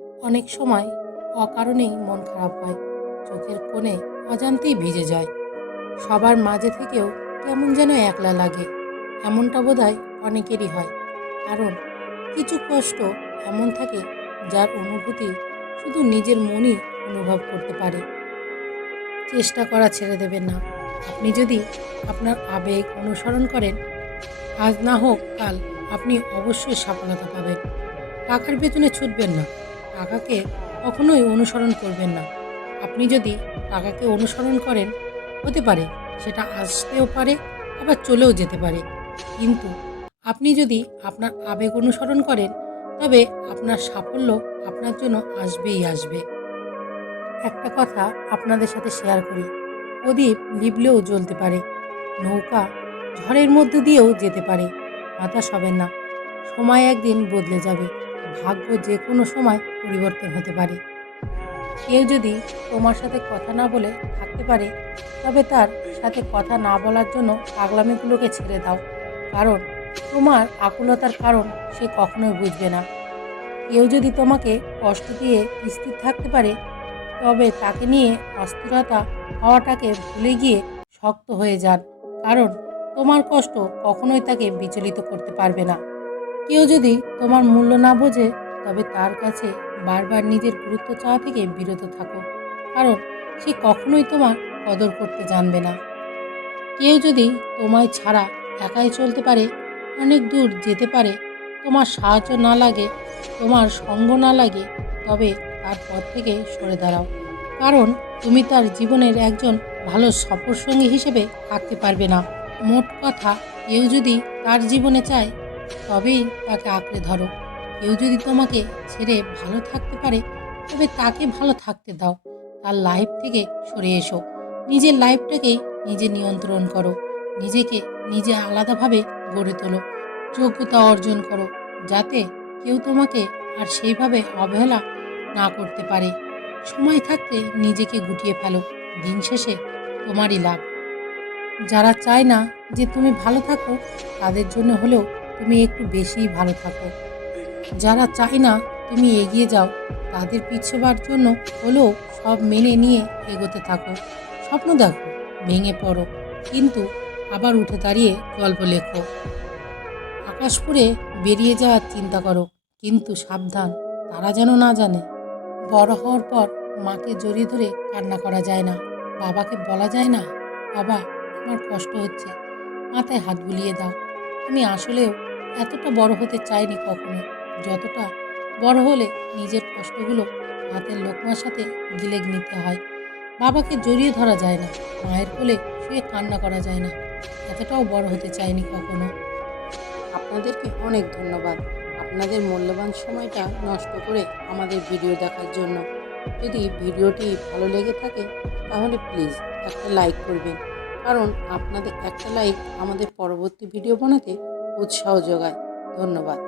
অনেক সময় অকারণেই মন খারাপ হয়, চোখের কোণে অজান্তেই ভিজে যায়। সবার মাঝে থেকেও কেমন যেন একলা লাগে। এমনটা বোধহয় অনেকেরই হয়, কারণ কিছু কষ্ট এমন থাকে যার অনুভূতি শুধু নিজের মনই অনুভব করতে পারে। চেষ্টা করা ছেড়ে দেবেন না। আপনি যদি আপনার আবেগ অনুসরণ করেন, আজ না হোক কাল আপনি অবশ্যই সফলতা পাবেন। টাকার পেছনে ছুটবেন না, টাকাকে কখনোই অনুসরণ করবেন না। আপনি যদি টাকাকে অনুসরণ করেন, হতে পারে সেটা আসতেও পারে, আবার চলেও যেতে পারে। কিন্তু আপনি যদি আপনার আবেগ অনুসরণ করেন, তবে আপনার সাফল্য আপনার জন্য আসবেই আসবে। একটা কথা আপনাদের সাথে শেয়ার করি, প্রদীপ নিভলেও জ্বলতে পারে, নৌকা ঝড়ের মধ্য দিয়েও যেতে পারে। হতাশ হবেন না, সময় একদিন বদলে যাবে, ভাগ্য যে কোনো সময় পরিবর্তন হতে পারে। কেউ যদি তোমার সাথে কথা না বলে থাকতে পারে, তবে তার সাথে কথা না বলার জন্য পাগলামিগুলোকে ছেড়ে দাও, কারণ তোমার আকুলতার কারণ সে কখনোই বুঝবে না। কেউ যদি তোমাকে কষ্ট দিয়ে স্থির থাকতে পারে, তবে তাকে নিয়ে অস্থিরতা হওয়াটাকে ভুলে গিয়ে শক্ত হয়ে যান, কারণ তোমার কষ্ট কখনোই তাকে বিচলিত করতে পারবে না। কেউ যদি তোমার মূল্য না বোঝে, তবে তার কাছে বারবার নিজের গুরুত্ব চাওয়া থেকে বিরত থাকো, কারণ সে কখনোই তোমার কদর করতে জানবে না। কেউ যদি তোমায় ছাড়া একাই চলতে পারে, অনেক দূর যেতে পারে, তোমার সাহায্য না লাগে, তোমার সঙ্গ না লাগে, তবে তার পথ থেকে সরে দাঁড়াও, কারণ তুমি তার জীবনের একজন ভালো সফরসঙ্গী হিসেবে থাকতে পারবে না। মোট কথা, কেউ যদি তার জীবনে চায়, তবেই তাকে আঁকড়ে ধরো। কেউ যদি তোমাকে ছেড়ে ভালো থাকতে পারে, তবে তাকে ভালো থাকতে দাও। তার লাইফ থেকে সরে এসো, নিজের লাইফটাকেই নিজে নিয়ন্ত্রণ করো, নিজেকে নিজে আলাদাভাবে গড়ে তোলো, যোগ্যতা অর্জন করো, যাতে কেউ তোমাকে আর সেইভাবে অবহেলা না করতে পারে। সময় থাকতে নিজেকে গুটিয়ে ফেলো, দিন শেষে তোমারই লাভ। যারা চায় না যে তুমি ভালো থাকো, তাদের জন্য হলেও তুমি একটু বেশিই ভালো থাকো। যারা চায় না তুমি এগিয়ে যাও, তাদের পিছবার জন্য হলেও সব মেনে নিয়ে এগোতে থাকো। স্বপ্ন দেখো, ভেঙে পড়ো, কিন্তু আবার উঠে দাঁড়িয়ে গল্প লেখো। আকাশ পুড়ে বেরিয়ে যাওয়ার চিন্তা করো, কিন্তু সাবধান, তারা যেন না জানে। বড় হওয়ার পর মাকে জড়িয়ে ধরে কান্না করা যায় না, বাবাকে বলা যায় না, বাবা আমার কষ্ট হচ্ছে, মাথায় হাত বুলিয়ে দাও। আমি আসলেও এতটা বড় হতে চাইনি কখনো, যতটা বড় হলে নিজের কষ্টগুলো হাতের লোকমার সাথে গিলে নিতে হয়। বাবাকে জড়িয়ে ধরা যায় না, মায়ের কোলে শুয়ে কান্না করা যায় না, এতটাও বড় হতে চাইনি কখনো। আপনাদেরকে অনেক ধন্যবাদ, আপনাদের মূল্যবান সময়টা নষ্ট করে আমাদের ভিডিও দেখার জন্য। যদি ভিডিওটি ভালো লেগে থাকে, তাহলে প্লিজ একটা লাইক করবেন, কারণ আপনাদের একটা লাইক আমাদের পরবর্তী ভিডিও বানাতে উৎসাহ যোগায়। ধন্যবাদ।